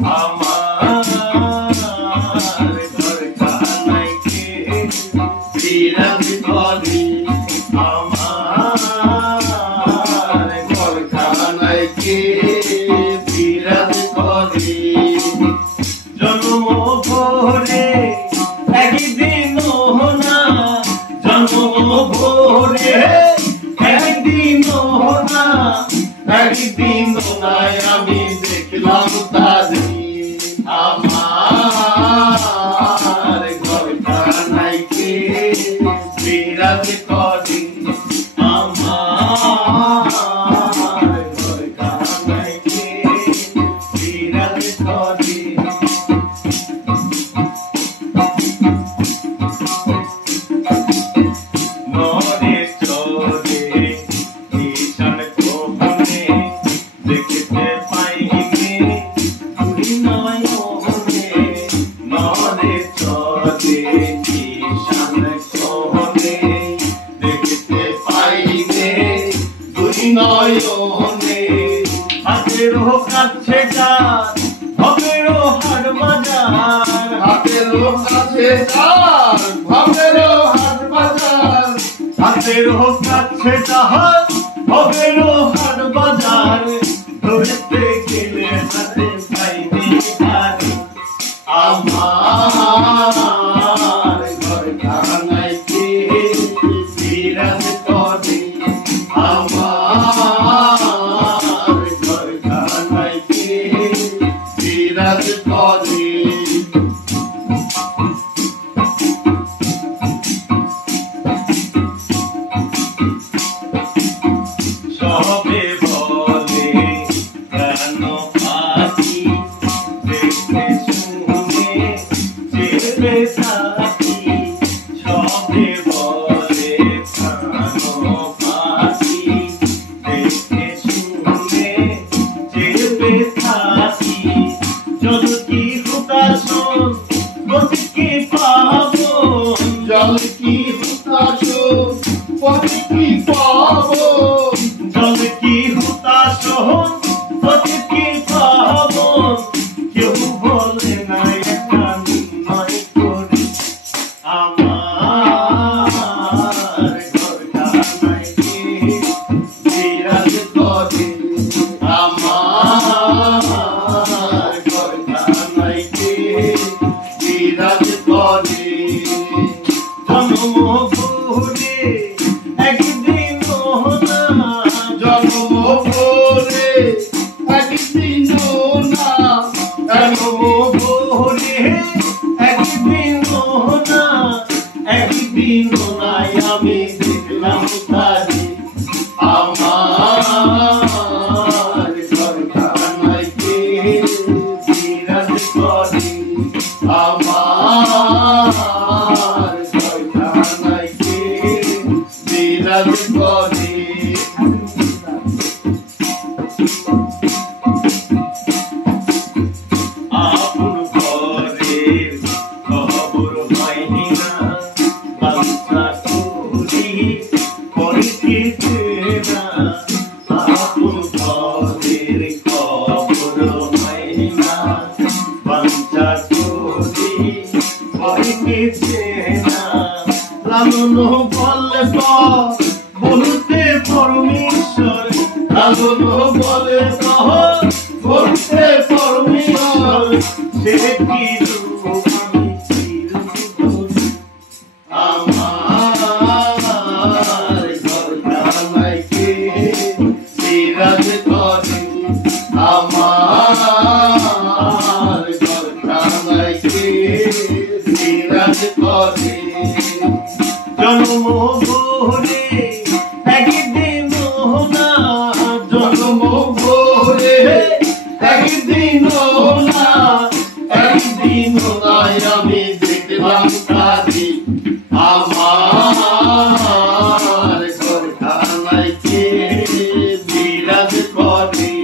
আমার ঘরখানায় কে বিরাজ করে আমার ঘরখানায় কে বিরাজ করে জন্ম ভরে একদিন না জন্ম ভরে একদিন না একদিন নাই আমি দেখলাম তারি আমার ঘরখানায় কে বিরাজ করে আমার ঘরখানায় কে বিরাজ করে নরে চরে ঈশান কোণে দেখতে পাইনি তুই নয়নে নরে চরে ঈশান কোণে দেখতে পাইনি তুই নয়নে হাতেরও কাছে যার ভবেরও হাট বাজার হাতেরও কাছে যার ভবেরও হাট বাজার হাতেরও কাছে যার ভবেরও হাট বাজার ধরতে গেলে হাতে পাইনি হারে আমার ঘরখানায় কে বিরাজ করে আমার ঘরখানায় কে বিরাজ করে সবে বলে কেন পাখি দেখতে শুনে চেপে থাকি সবে বলে কেন পাখি দেখতে শুনে চেপে থাকি জল কি হুতাশন গতি কি পাবো জল কি হুতাশন গতি কি পাবো জল কি হুতাশন গতি কি পাবো কেউ বলে না একা নয় করে আমার ঘরখানায় কে বিরাজ করে আমার ঘরখানায় কে বিরাজ করে জন্ম ভরে একদিন না জন্ম ভরে একদিন না জন্ম ভরে একদিন না একদিন নাই আমি দেখলাম তারি আমার ঘরখানায় কে বিরাজ করে আমার ঘরখানায় কে বিরাজ করে আপন ঘরের খবর হয়নি না বাচ্চা করি করিতে না আপন ঘরের খবর হয়নি না বাচ্চা করি করিতে না লালন বলে বলতে পরমেশ্বর লালন বলে বলতে পরমেশ্বর সে কি আমার ঘরখানায় কে বিরাজ করে আমার ঘরখানায় কে বিরাজ করে জন্ম ভরে একদিন না জন্ম ভরে একদিন না একদিন নাই আমি দেখলাম তারি আমার ঘরখানায় কে বিরাজ করে